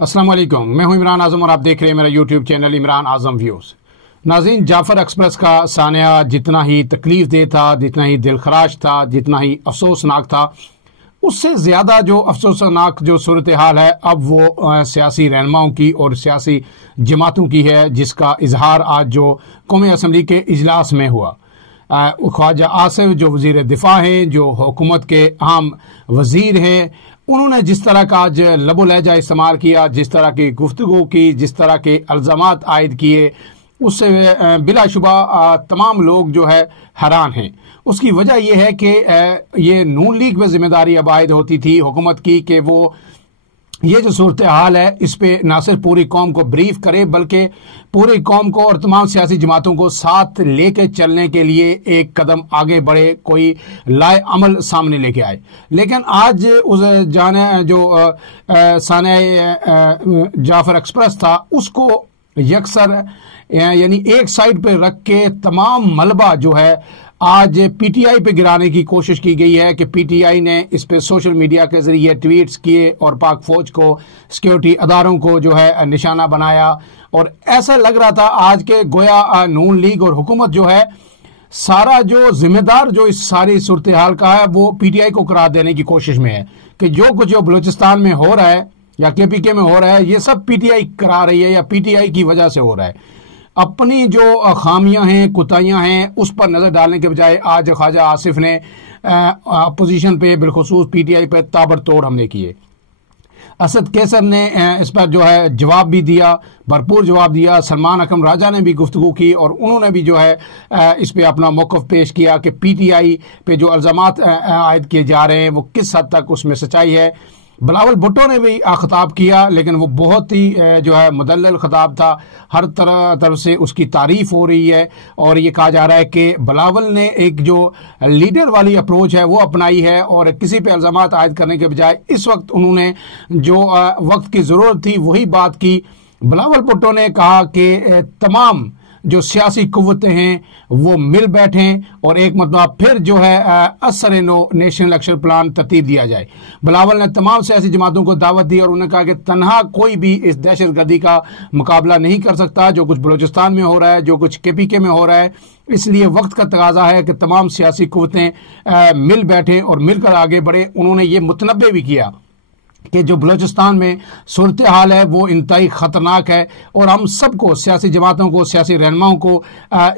अस्सलाम वालेकुम, मैं हूं इमरान आजम और आप देख रहे हैं मेरा यूट्यूब चैनल इमरान आजम व्यूज। नाज़रीन, जाफर एक्सप्रेस का सानिया जितना ही तकलीफ दे था, जितना ही दिलखराश था, जितना ही अफसोसनाक था, उससे ज़्यादा जो अफसोसनाक जो सूरत हाल है अब वो सियासी रहनुमाओं की और सियासी जमातों की है, जिसका इजहार आज जो कौमी असम्बली के इजलास में हुआ। ख्वाजा आसिफ जो वजीर दिफा हैं, जो हुकूमत के अहम वजीर हैं, उन्होंने जिस तरह का आज लबो लहजा इस्तेमाल किया, जिस तरह की गुफ्तगू की, जिस तरह के अल्जामात आयद किए, उससे बिलाशुबा तमाम लोग जो है हैरान हैं। उसकी वजह यह है कि ये नून लीग में जिम्मेदारी अब आयद होती थी हुकूमत की कि वो ये जो सूरत हाल है इस पे ना सिर्फ पूरी कौम को ब्रीफ करे, बल्कि पूरी कौम को और तमाम सियासी जमातों को साथ लेके चलने के लिए एक कदम आगे बढ़े, कोई लाए अमल सामने लेके आए। लेकिन आज उस जाने जो साने जाफर एक्सप्रेस था, उसको यकसर यानी एक साइड पे रख के तमाम मलबा जो है आज पीटीआई पे गिराने की कोशिश की गई है कि पीटीआई ने इस पे सोशल मीडिया के जरिए ट्वीट्स किए और पाक फौज को, सिक्योरिटी अदारों को जो है निशाना बनाया। और ऐसा लग रहा था आज के गोया नून लीग और हुकूमत जो है सारा जो जिम्मेदार जो इस सारी सूरत हाल का है वो पीटीआई को करार देने की कोशिश में है कि जो कुछ जो बलूचिस्तान में हो रहा है या केपीके में हो रहा है ये सब पीटीआई करा रही है या पीटीआई की वजह से हो रहा है। अपनी जो खामियां हैं, कुताहियां हैं, उस पर नजर डालने के बजाय आज ख्वाजा आसिफ ने अपोजिशन पे बिलखुसूस पीटीआई पे ताबड़तोड़ हमले किए। असद कैसर ने इस पर जो है जवाब भी दिया, भरपूर जवाब दिया। सलमान अकरम राजा ने भी गुफ्तगू की और उन्होंने भी जो है इस पे अपना मौक़िफ़ पेश किया कि पीटीआई पे जो इल्ज़ामात आयद किए जा रहे हैं वो किस हद तक उसमें सच्चाई है। बिलावल भुट्टो ने भी खिताब किया, लेकिन वो बहुत ही जो है मुदल्लल खिताब था, हर तरफ से उसकी तारीफ हो रही है और ये कहा जा रहा है कि बिलावल ने एक जो लीडर वाली अप्रोच है वो अपनाई है और किसी पे इल्ज़ामात आयद करने के बजाय इस वक्त उन्होंने जो वक्त की ज़रूरत थी वही बात की। बिलावल भुट्टो ने कहा कि तमाम जो सियासी कुव्वतें हैं वो मिल बैठें और एक मतलब फिर जो है असर नो नेशनल एक्शन प्लान तरतीब दिया जाए। बिलावल ने तमाम सियासी जमातों को दावत दी और उन्होंने कहा कि तनहा कोई भी इस दहशतगर्दी का मुकाबला नहीं कर सकता जो कुछ बलूचिस्तान में हो रहा है, जो कुछ केपीके में हो रहा है। इसलिए वक्त का तकाजा है कि तमाम सियासी कुव्वतें मिल बैठें और मिलकर आगे बढ़े। उन्होंने ये मुतनब्बे भी किया कि जो बलूचिस्तान में सूरत हाल है वो इंतहाई खतरनाक है और हम सबको, सियासी जमातों को, सियासी रहनुमाओं को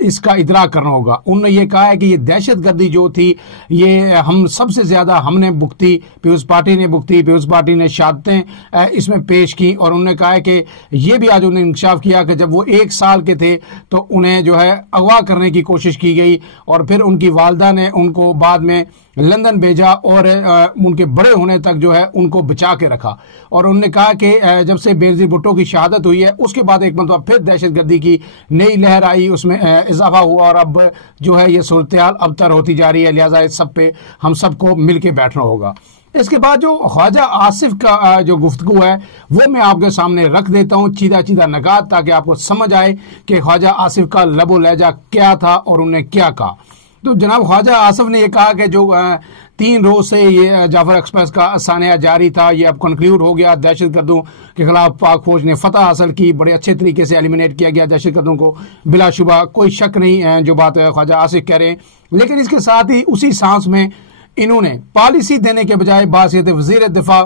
इसका इदराक करना होगा। उन्होंने ये कहा है कि ये दहशतगर्दी जो थी ये हम सबसे ज़्यादा हमने भुगती, पीपल्स पार्टी ने भुगती, पीपल्स पार्टी ने शहादतें इसमें पेश की। और उन्होंने कहा है कि ये भी आज उन्होंने इंकशाफ किया कि जब वो 1 साल के थे तो उन्हें जो है अगवा करने की कोशिश की गई और फिर उनकी वालदा ने उनको बाद में लंदन भेजा और उनके बड़े होने तक जो है उनको बचा के रखा। और उन्होंने कहा कि जब से बेनज़ीर भुट्टो की शहादत हुई है उसके बाद एक मतलब फिर दहशतगर्दी की नई लहर आई, उसमें इजाफा हुआ और अब जो है ये सूरत हाल अबतर होती जा रही है। लिहाजा इस सब पे हम सबको मिल के बैठना होगा। इसके बाद जो ख्वाजा आसिफ का जो गुफ्तगू है वो मैं आपके सामने रख देता हूँ चीदा चीदा नगात, ताकि आपको समझ आए कि ख्वाजा आसिफ का लबो लहजा क्या था और उन्होंने क्या कहा। तो जनाब ख्वाजा आसिफ ने यह कहा कि जो 3 रोज से ये जाफर एक्सप्रेस का सानिया जारी था ये अब कंक्लूड हो गया। दहशतगर्दों के खिलाफ पाक फौज ने फतह हासिल की, बड़े अच्छे तरीके से एलिमिनेट किया गया दहशतगर्दों को, बिलाशुबा कोई शक नहीं जो बात ख्वाजा आसिफ कह रहे हैं। लेकिन इसके साथ ही उसी सांस में इन्होंने पॉलिसी देने के बजाय बासियत वजीर दिफा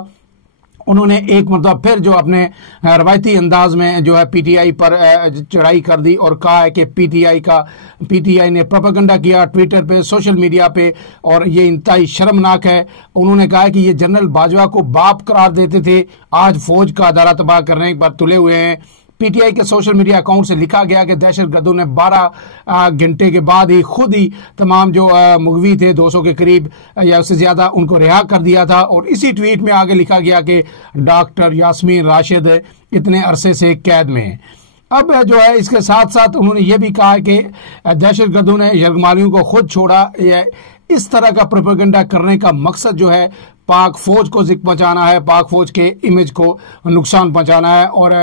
उन्होंने एक मतलब फिर जो अपने रवायती अंदाज में जो है पीटीआई पर चढ़ाई कर दी और कहा है कि पीटीआई ने प्रोपेगेंडा किया ट्विटर पे, सोशल मीडिया पे और ये इंतहाई शर्मनाक है। उन्होंने कहा है कि ये जनरल बाजवा को बाप करार देते थे, आज फौज का अदारा तबाह करने पर तुले हुए हैं। पीटीआई के सोशल मीडिया अकाउंट से लिखा गया कि दहशतगर्दों ने 12 घंटे के बाद ही खुद ही तमाम जो मुगवी थे 200 के करीब या उससे ज्यादा उनको रिहा कर दिया था। और इसी ट्वीट में आगे लिखा गया कि डॉक्टर यास्मीन राशिद इतने अरसे से कैद में है। अब जो है इसके साथ साथ उन्होंने ये भी कहा कि दहशतगर्दों ने यरगमालियों को खुद छोड़ा। इस तरह का प्रोपेगेंडा करने का मकसद जो है पाक फौज को जिक पहुंचाना है, पाक फौज के इमेज को नुकसान पहुंचाना है और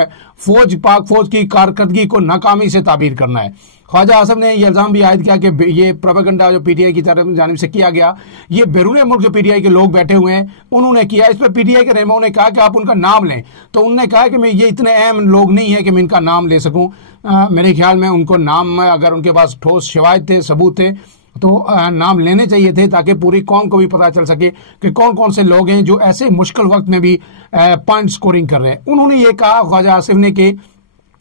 पाक फौज की कारकर्दगी को नाकामी से ताबीर करना है। ख्वाजा आसिफ ने यह इल्जाम भी आयद किया कि ये प्रोपेगेंडा जो पीटीआई की जानिब से किया गया, ये बैरून मुल्क जो पीटीआई के लोग बैठे हुए हैं उन्होंने किया। इस पर पीटीआई के रहनुमाओं ने कहा कि आप उनका नाम लें, तो उन्होंने कहा कि मैं ये इतने अहम लोग नहीं है कि मैं इनका नाम ले सकूं। मेरे ख्याल में उनको नाम, अगर उनके पास ठोस शवाहिद थे, सबूत थे, तो नाम लेने चाहिए थे ताकि पूरी कौम को भी पता चल सके कि कौन कौन से लोग हैं जो ऐसे मुश्किल वक्त में भी पॉइंट स्कोरिंग कर रहे हैं। उन्होंने ये कहा ख्वाजा आसिफ ने कि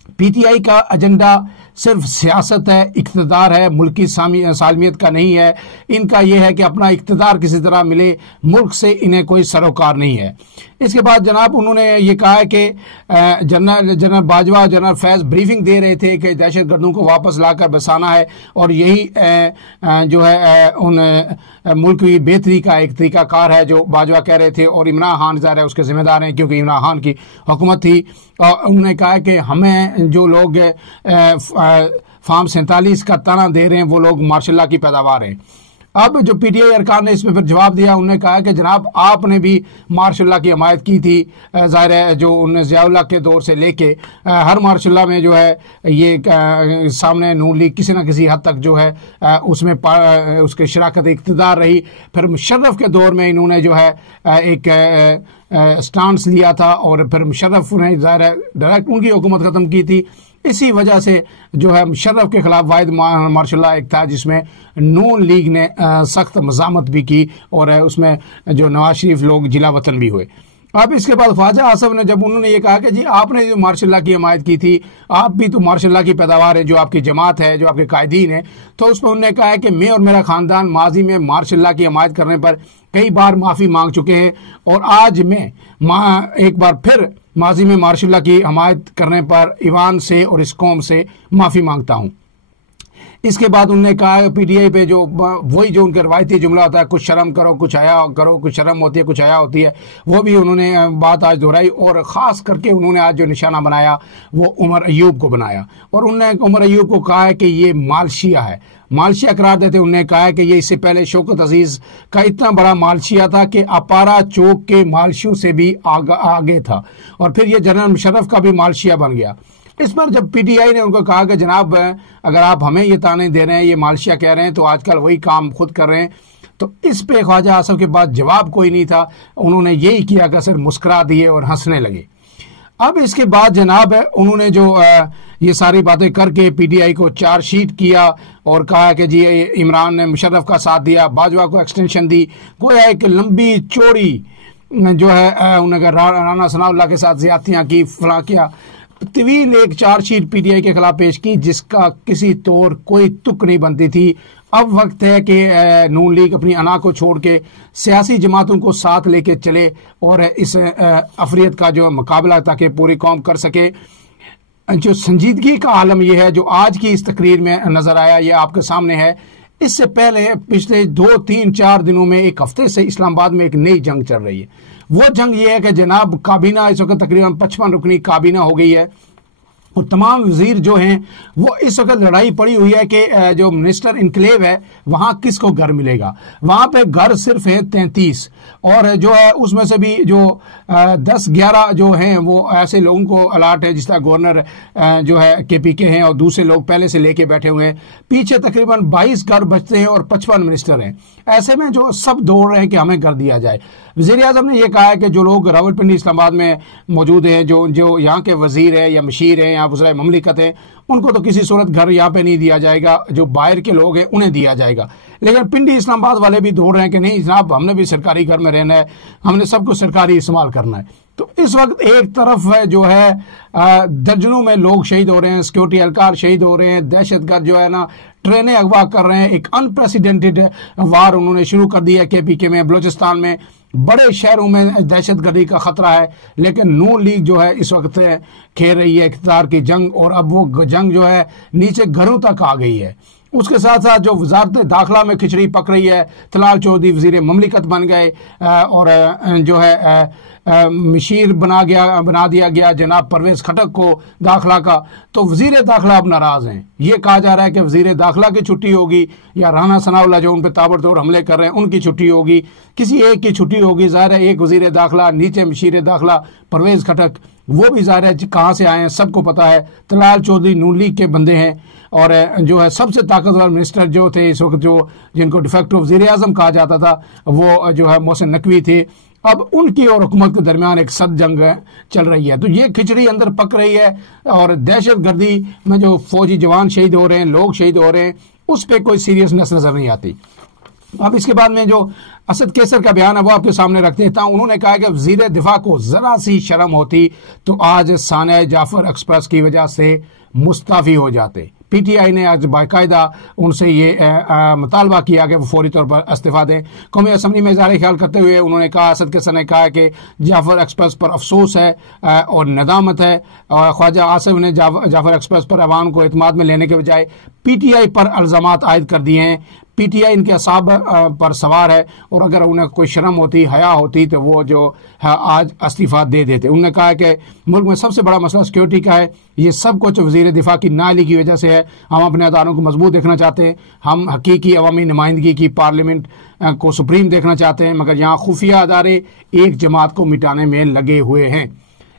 पीटीआई का एजेंडा सिर्फ सियासत है, इक्तदार है, मुल्क की सालमियत का नहीं है। इनका यह है कि अपना इक्तदार किसी तरह मिले, मुल्क से इन्हें कोई सरोकार नहीं है। इसके बाद जनाब उन्होंने ये कहा है कि general Bajwa, general Faiz briefing दे रहे थे कि दहशतगर्दों को वापस लाकर बसाना है और यही जो है उन मुल्क की बेहतरी का एक तरीकाकार है जो बाजवा कह रहे थे। और इमरान खान ज़ाहिर है उसके जिम्मेदार हैं क्योंकि इमरान खान की हुकूमत थी। और उन्होंने कहा कि हमें जो लोग फार्म 47 का ताना दे रहे हैं वो लोग मार्शल्लाह की पैदावार है। अब जो पीटीआई अरकान ने इसमें फिर जवाब दिया, उन्होंने कहा कि जनाब आपने भी मार्शल्लाह की हमायत की थी, ज़ाहिर है जो उन ज़ियाउल्लाह के दौर से लेके हर मार्शल्लाह में जो है ये सामने नून लीग किसी न किसी हद तक जो है उसमें उसके शराकत इक़्तिदार रही। फिर मुशर्रफ के दौर में इन्होंने जो है एक स्टांस लिया था और फिर मुशर्रफ ने ज़ाहिर है डायरेक्ट उनकी हुकूमत ख़त्म की थी। इसी वजह से जो है मुशर्रफ के खिलाफ वाहिद मार्शल्लाह एक था जिसमें नून लीग ने सख्त मज़ामत भी की और उसमें जो नवाज शरीफ लोग जिला वतन भी हुए। अब इसके बाद ख्वाजा आसिफ ने जब उन्होंने ये कहा कि जी आपने जो मार्शल्लाह की हमायत की थी, आप भी तो मार्शल्लाह की पैदावार है, जो आपकी जमात है, जो आपके कायदीन है, तो उसमें उन्होंने कहा है कि मैं और मेरा खानदान माजी में मार्शल्लाह की हमायत करने पर कई बार माफ़ी मांग चुके हैं और आज मैं एक बार फिर माजी में मार्शल्लाह की हमायत करने पर ईवान से और इस कौम से माफ़ी मांगता हूँ। इसके बाद उन्होंने कहा पीटीआई पे जो वही जो उनका रवायती जुमला होता है, कुछ शर्म करो, कुछ हया करो, कुछ शर्म होती है, कुछ हया होती है, वो भी उन्होंने बात आज दोहराई और ख़ास करके उन्होंने आज जो निशाना बनाया वो उमर अयूब को बनाया और उन्होंने उमर अयूब को कहा है कि ये मालशिया है, मालशिया करार देते। उन्होंने कहा है कि ये इससे पहले शौकत अजीज का इतना बड़ा मालशिया था कि अपारा चौक के मालशियों से भी आगे था और फिर ये जनरल मुशर्रफ का भी मालशिया बन गया। इस पर जब पीटीआई ने उनको कहा कि जनाब अगर आप हमें ये ताने दे रहे हैं, ये मालशिया कह रहे हैं, तो आजकल वही काम खुद कर रहे हैं, तो इस पे ख्वाजा आसिफ के पास जवाब कोई नहीं था। उन्होंने यही किया कि सिर्फ मुस्कुरा दिए और हंसने लगे। अब इसके बाद जनाब उन्होंने जो ये सारी बातें करके पीटीआई को चार्जशीट किया और कहा कि जी इमरान ने मुशर्रफ का साथ दिया, बाजवा को एक्सटेंशन दी, कोई एक लंबी चौड़ी जो है उन्होंने राना सनाउल्लाह के साथ ज्यादतियाँ की, फला किया, तवील एक चार्जशीट पीटीआई के खिलाफ पेश की जिसका किसी तौर कोई तुक नहीं बनती थी। अब वक्त है कि नून लीग अपनी अना को छोड़ के सियासी जमातों को साथ लेके चले और इस अफरियत का जो मुकाबला ताकि पूरी कौम कर सके। जो संजीदगी का आलम यह है जो आज की इस तकरीर में नजर आया, ये आपके सामने है। इससे पहले पिछले 2, 3, 4 दिनों में, एक हफ्ते से इस्लामाबाद में एक नई जंग चल रही है। वो जंग ये है कि जनाब काबीना इस वक्त तकरीबन 55 रुकनी काबीना हो गई है और तमाम वजीर जो हैं वो इस वक्त लड़ाई पड़ी हुई है कि जो मिनिस्टर इनक्लेव है वहां किसको घर मिलेगा। वहां पे घर सिर्फ हैं 33 और जो है उसमें से भी जो 10-11 जो हैं वो ऐसे लोगों को अलाट है जिस तरह गवर्नर जो है केपीके हैं और दूसरे लोग पहले से लेके बैठे हुए हैं। पीछे तकरीबन 22 घर बचते हैं और 55 मिनिस्टर हैं। ऐसे में जो सब दौड़ रहे हैं कि हमें घर दिया जाए। वज़ीर आज़म ने यह कहा है कि जो लोग रावलपिंडी इस्लामाबाद में मौजूद हैं, जो यहाँ के वजीर हैं या मशीर हैं या वज़ीर ममलिकत हैं, उनको तो किसी सूरत घर यहाँ पे नहीं दिया जाएगा, जो बाहर के लोग हैं उन्हें दिया जाएगा। लेकिन पिंडी इस्लामाबाद वाले भी दौड़ रहे हैं कि नहीं जनाब हमने भी सरकारी घर में रहना है, हमने सब कुछ सरकारी इस्तेमाल करना है। तो इस वक्त एक तरफ जो है दर्जनों में लोग शहीद हो रहे हैं, सिक्योरिटी एहलकार शहीद हो रहे हैं, दहशतगर्द जो है ना ट्रेनें अगवा कर रहे हैं। एक अनप्रेसिडेंटेड वार उन्होंने शुरू कर दिया केपीके में, बलूचिस्तान में, बड़े शहरों में दहशतगर्दी का खतरा है। लेकिन नून लीग जो है इस वक्त खेल रही है इख्तियार की जंग और अब वो जंग जो है नीचे घरों तक आ गई है। उसके साथ साथ जो वजारत दाखिला में खिचड़ी पक रही है, तलाल चौधरी वजीर ममलिकत बन गए और जो है मशीर बना दिया गया जनाब परवेज खटक को दाखिला का, तो वजीर दाखिला अब नाराज हैं। ये कहा जा रहा है कि वजीर दाखिला की छुट्टी होगी या राना सनाउल्लाह जो उन पर ताबड़तोड़ हमले कर रहे हैं उनकी छुट्टी होगी, किसी एक की छुट्टी होगी। ज़ाहिर है एक वजीर दाखिला, नीचे मशीर दाखिला परवेज खटक, वो भी ज़ाहिर है कहाँ से आए हैं सबको पता है। तलाल चौधरी नून लीग के बंदे हैं और जो है सबसे ताकतवर मिनिस्टर जो थे इस वक्त, जो जिनको डिफेक्टिव वजीर आजम कहा जाता था, वो जो है मोहसिन नकवी थे। अब उनकी और हुकूमत के दरमियान एक सख्त जंग चल रही है, तो ये खिचड़ी अंदर पक रही है और दहशत गर्दी में जो फौजी जवान शहीद हो रहे हैं, लोग शहीद हो रहे हैं, उस पर कोई सीरियसनेस नजर नहीं आती। अब इसके बाद में जो असद कैसर का बयान है वो आपके सामने रख देता हूं। उन्होंने कहा कि वजीर दिफा को जरा सी शर्म होती तो आज सानिया जाफर एक्सप्रेस की वजह से मुस्ताफी हो जाते। पीटीआई ने आज बाकायदा उनसे ये मुतालबा किया कि वो फौरी तौर पर इस्तीफा दें। कौमी असम्बली में इज़हार ख्याल करते हुए उन्होंने कहा, असद कैसर ने कहा कि जाफर एक्सप्रेस पर अफसोस है और नदामत है, और ख्वाजा आसिफ ने जाफर एक्सप्रेस पर अवाम को एतमाद में लेने के बजाय पीटीआई पर इल्ज़ामात आयद कर दिए हैं। पीटीआई इनके असाब पर सवार है और अगर उन्हें कोई शर्म होती, हया होती तो वो जो है आज इस्तीफा दे देते। उन्होंने कहा कि मुल्क में सबसे बड़ा मसला सिक्योरिटी का है, ये सब कुछ वजीर दिफा की नाअहली की वजह से है। हम अपने अदारों को मजबूत देखना चाहते हैं, हम हकीकी अवामी नुमाइंदगी की पार्लियामेंट को सुप्रीम देखना चाहते हैं, मगर यहाँ खुफिया अदारे एक जमात को मिटाने में लगे हुए हैं।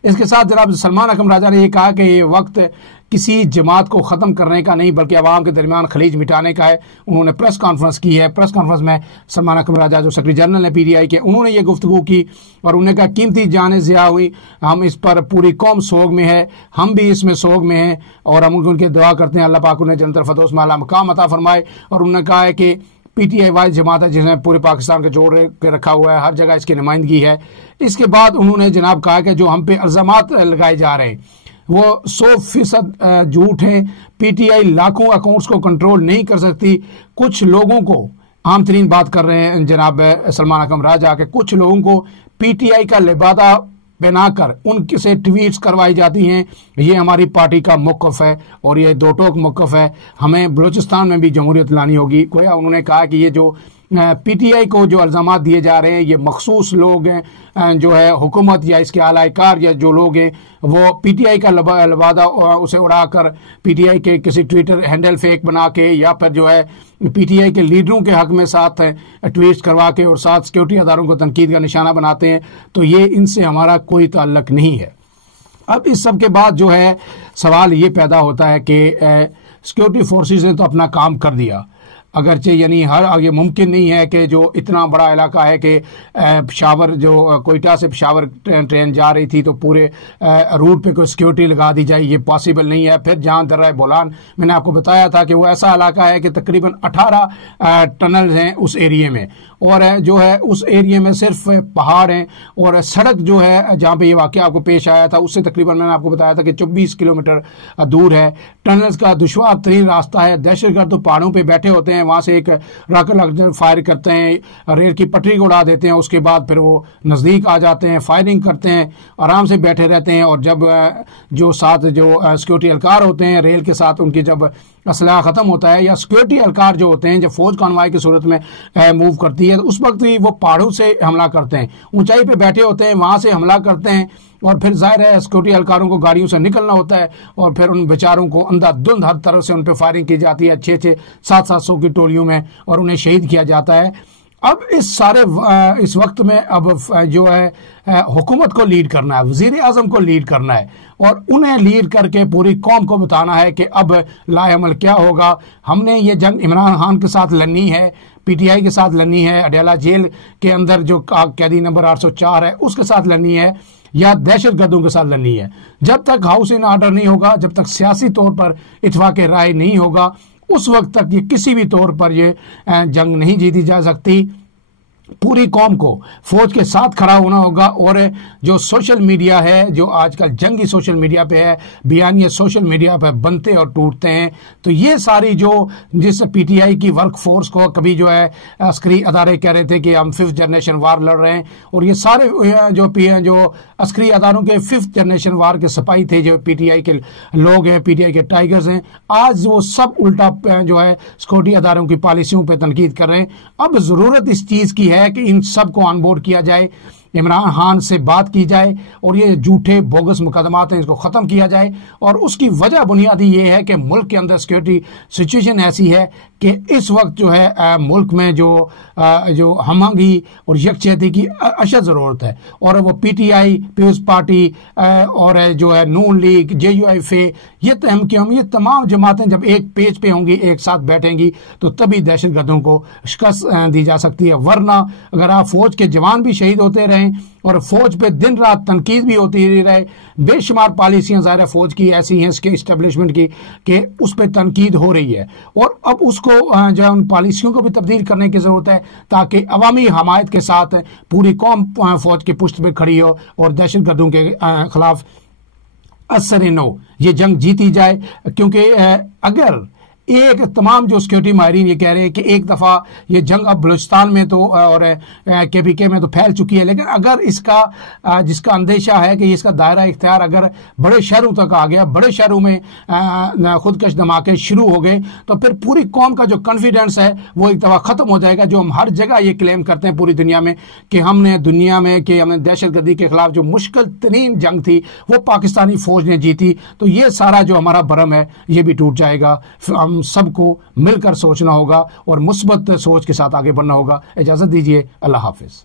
इसके साथ जनाब सलमान अकरम राजा ने यह कहा कि ये वक्त किसी जमात को ख़त्म करने का नहीं बल्कि अवाम के दरमियान खलीज मिटाने का है। उन्होंने प्रेस कॉन्फ्रेंस की है। प्रेस कॉन्फ्रेंस में सलमान अकरम राजा जो सेक्रेटरी जनरल है पीटीआई के, उन्होंने ये गुफ्तगू की और उन्होंने कहा कीमती जानें ज़िया हुई, हम इस पर पूरी कौम सोग में है, हम भी इसमें सोग में हैं और हम उनकी दुआ करते हैं अल्लाह पाक उन्हें जन्नतुल फिरदौस में आला मकाम अता फरमाए। और उन्होंने कहा है कि पीटीआई वाइज जमात है जिसने पूरे पाकिस्तान को जोड़ के रखा हुआ है, हर जगह इसकी नुमाइंदगी है। इसके बाद उन्होंने जनाब कहा कि जो हम पे इल्ज़ामात लगाए जा रहे हैं वो 100% झूठ है। पीटीआई लाखों अकाउंट्स को कंट्रोल नहीं कर सकती। कुछ लोगों को, आम तरीन बात कर रहे हैं जनाब सलमान अकरम राजा के, कुछ लोगों को पीटीआई का लिबादा बनाकर उनके से ट्वीट्स करवाई जाती हैं। ये हमारी पार्टी का मौक़िफ़ है और ये दो टोक मौक़िफ़ है। हमें बलूचिस्तान में भी जमहूरियत लानी होगी। गोया उन्होंने कहा कि ये जो पीटीआई को जो इल्ज़ामात दिए जा रहे हैं ये मखसूस लोग हैं, जो है हुकूमत या इसके आलाकार या जो लोग हैं वो पीटीआई का लबादा उसे उड़ाकर पीटीआई के किसी ट्विटर हैंडल फेक बना के या फिर जो है पीटीआई के लीडरों के हक में साथ ट्वीट्स करवा के और साथ सिक्योरिटी अदारों को तनकीद का निशाना बनाते हैं। तो ये इनसे हमारा कोई ताल्लुक नहीं है। अब इस सब के बाद जो है सवाल ये पैदा होता है कि सिक्योरिटी फोर्सेस ने तो अपना काम कर दिया, अगरचे यानी हर ये मुमकिन नहीं है कि जो इतना बड़ा इलाका है कि पेशावर जो कोयटा से पेशावर ट्रेन जा रही थी तो पूरे रूट पे कोई सिक्योरिटी लगा दी जाए, ये पॉसिबल नहीं है। फिर जहाँ दर्रा बोलान मैंने आपको बताया था कि वो ऐसा इलाका है कि तकरीबन 18 टनल हैं उस एरिए में और जो है उस एरिए में सिर्फ पहाड़ हैं और सड़क जो है जहाँ पे ये वाक़या आपको पेश आया था उससे तकरीबन मैंने आपको बताया था कि 24 किलोमीटर दूर है। टनल्स का दुश्वार तरीन रास्ता है। दहशतगर्द तो पहाड़ों पे बैठे होते हैं, वहाँ से एक रॉकेट लॉन्चर फायर करते हैं, रेल की पटरी को उड़ा देते हैं, उसके बाद फिर वो नज़दीक आ जाते हैं, फायरिंग करते हैं, आराम से बैठे रहते हैं। और जब जो साथ जो सिक्योरिटी एहलकार होते हैं रेल के साथ, उनकी जब असला ख़त्म होता है या सिक्योरिटी एहलकार जो होते हैं जब फौज कॉन्वॉय की सूरत में मूव करती है तो उस वक्त ही वो पहाड़ों से हमला करते हैं, ऊंचाई पे बैठे होते हैं, वहाँ से हमला करते हैं और फिर जाहिर है सिक्योरिटी एहलकारों को गाड़ियों से निकलना होता है और फिर उन बेचारों को अंधाधुंध हर तरफ से उन पर फायरिंग की जाती है 600 700 की टोलियों में और उन्हें शहीद किया जाता है। अब इस सारे इस वक्त में अब जो है हुकूमत को लीड करना है, वजीर आजम को लीड करना है और उन्हें लीड करके पूरी कौम को बताना है कि अब लाएअमल क्या होगा। हमने ये जंग इमरान खान के साथ लड़नी है, पीटीआई के साथ लड़नी है, अडयाला जेल के अंदर जो कैदी नंबर 804 है उसके साथ लड़नी है या दहशतगर्दों के साथ लड़नी है। जब तक हाउस इन ऑर्डर नहीं होगा, जब तक सियासी तौर पर इत्फाक राय नहीं होगा, उस वक्त तक ये किसी भी तौर पर ये जंग नहीं जीती जा सकती। पूरी कौम को फौज के साथ खड़ा होना होगा और जो सोशल मीडिया है, जो आजकल जंगी सोशल मीडिया पे है, बयानिए सोशल मीडिया पे बनते और टूटते हैं, तो ये सारी जो जिस पीटीआई की वर्क फोर्स को कभी जो है अस्करी अदारे कह रहे थे कि हम 5th जनरेशन वार लड़ रहे हैं और ये सारे जो अस्करी अदारों के 5th जनरेशन वार के सिपाही थे जो पीटीआई के लोग हैं, पीटीआई के टाइगर्स हैं, आज वो सब उल्टा जो है सिक्योरिटी अदारों की पॉलिसियों पर तनकीद कर रहे हैं। अब जरूरत इस चीज की है कि इन सब को ऑन बोर्ड किया जाए इमरान खान से बात की जाए और ये झूठे बोगस मुकदमात हैं इसको ख़त्म किया जाए। और उसकी वजह बुनियादी ये है कि मुल्क के अंदर सिक्योरिटी सिचुएशन ऐसी है कि इस वक्त जो है मुल्क में जो हमआहंगी और यकजहती की अशद ज़रूरत है। और वो PTI पीपल्स पार्टी और जो है नून लीग, JUIF, ये तमाम जमातें जब एक पेज पे होंगी, एक साथ बैठेंगी, तो तभी दहशतगर्दों को शिकस्त दी जा सकती है। वरना अगर आप फौज के जवान भी शहीद होते रहें और फौज पे दिन रात तनकीद भी होती रहे, बेशुमार पॉलिसियां ज़ाहिर फौज की ऐसी हैं इसके इस्टेब्लिशमेंट की कि उस पर तनकीद हो रही है, और अब उसको जो है उन पॉलिसियों को भी तब्दील करने की ज़रूरत है ताकि अवामी हमायत के साथ पूरी कौम फौज के पुष्ट पे खड़ी हो और दहशतगर्दों के खिलाफ असर नो ये जंग जीती जाए। क्योंकि अगर एक तमाम जो सिक्योरिटी माहिरीन ये कह रहे हैं कि एक दफ़ा ये जंग अब बलूचिस्तान में तो और KPK में तो फैल चुकी है, लेकिन अगर इसका जिसका अंदेशा है कि इसका दायरा इख्तियार अगर बड़े शहरों तक आ गया, बड़े शहरों में खुदकश धमाके शुरू हो गए, तो फिर पूरी कौम का जो कॉन्फिडेंस है वो एक दफ़ा ख़त्म हो जाएगा। जो हम हर जगह ये क्लेम करते हैं पूरी दुनिया में कि हमने दहशतगर्दी के खिलाफ जो मुश्किल तरीन जंग थी वो पाकिस्तानी फौज ने जीती, तो ये सारा जो हमारा भरम है ये भी टूट जाएगा। हम सबको मिलकर सोचना होगा और मुस्बत सोच के साथ आगे बढ़ना होगा। इजाजत दीजिए, अल्लाह हाफिज।